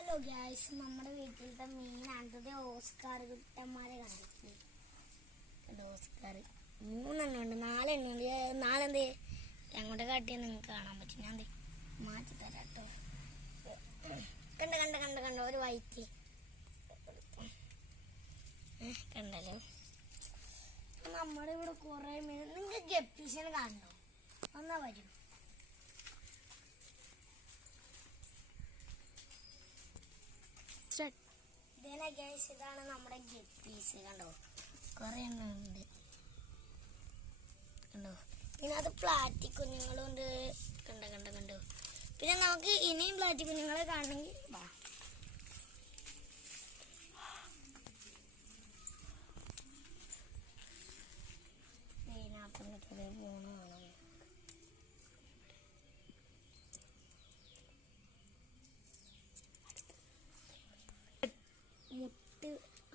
Hello guys, നമ്മുടെ വീട്ടിലത്തെ മീനാണ്ടത് Oscar കുട്ടന്മാരെ കണ്ടിട്ടുണ്ട്. ഓസ്കാർ 3 എണ്ണം ഉണ്ട്, 4 എണ്ണം ഉണ്ട്. 4 എന്തേ ഞങ്ങളുടെ കാട്ടിൽ നിങ്ങൾക്ക് കാണാൻ പറ്റും. ഞാൻ മാറ്റി തരാം കേട്ടോ. കണ്ട ഒരു വൈറ്റ് കണ്ടല്ലോ. നമ്മുടെ ഇവിടെ കുറെ മീൻ. നിങ്ങൾക്ക് ഗപ്പീസിനെ കാണണോ? ഒന്നാ വരൂ. ഇതേനെ ഗൈസ്, ഇതാണ് നമ്മുടെ ഗപ്പീസ്. കണ്ടോ, കുറെ എണ്ണം ഉണ്ട്. കണ്ടോ, പിന്നെ അത് പ്ലാറ്റി കുഞ്ഞുങ്ങളുണ്ട്. കണ്ടോ. പിന്നെ നമുക്ക് ഇനിയും പ്ലാറ്റി കുഞ്ഞുങ്ങളെ കാണണമെങ്കിൽ വാ.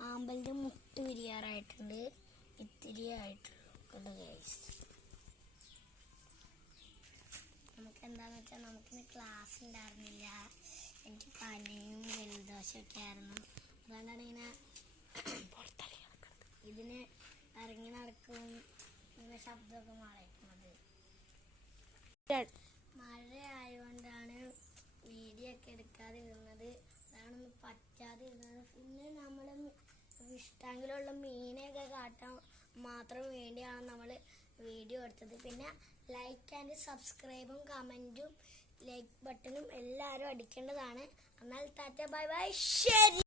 ആമ്പലിന്റെ മുട്ട് വിരിയാറായിട്ടുണ്ട്. ഇത്തിരി ആയിട്ടുള്ളൂ ഗൈസ്. നമുക്ക് എന്താന്ന് വെച്ചാൽ നമുക്കിന്ന് ക്ലാസ് ഉണ്ടായിരുന്നില്ല. എനിക്ക് പനിയും ജലദോഷമൊക്കെ ആയിരുന്നു. അതുകൊണ്ടാണ് ഇതിന് ഇറങ്ങി നടക്കും, ഇങ്ങനെ ശബ്ദമൊക്കെ മാറിയിരിക്കുന്നത്. മഴ ആയതുകൊണ്ടാണ് വീഡിയോ ഒക്കെ എടുക്കാതിരുന്നത്. അതാണൊന്നും പറ്റാതിരുന്നത്. പിന്നെ നമ്മൾ ഇഷ്ടമെങ്കിലുള്ള മീനെയൊക്കെ കാട്ടാൻ മാത്രം വേണ്ടിയാണ് നമ്മൾ വീഡിയോ എടുത്തത്. പിന്നെ ലൈക്ക് ആൻഡ് സബ്സ്ക്രൈബും കമൻറ്റും ലൈക്ക് ബട്ടണും എല്ലാവരും അടിക്കേണ്ടതാണ്. എന്നാൽ ടാറ്റ ബൈ ബൈ, ശരി.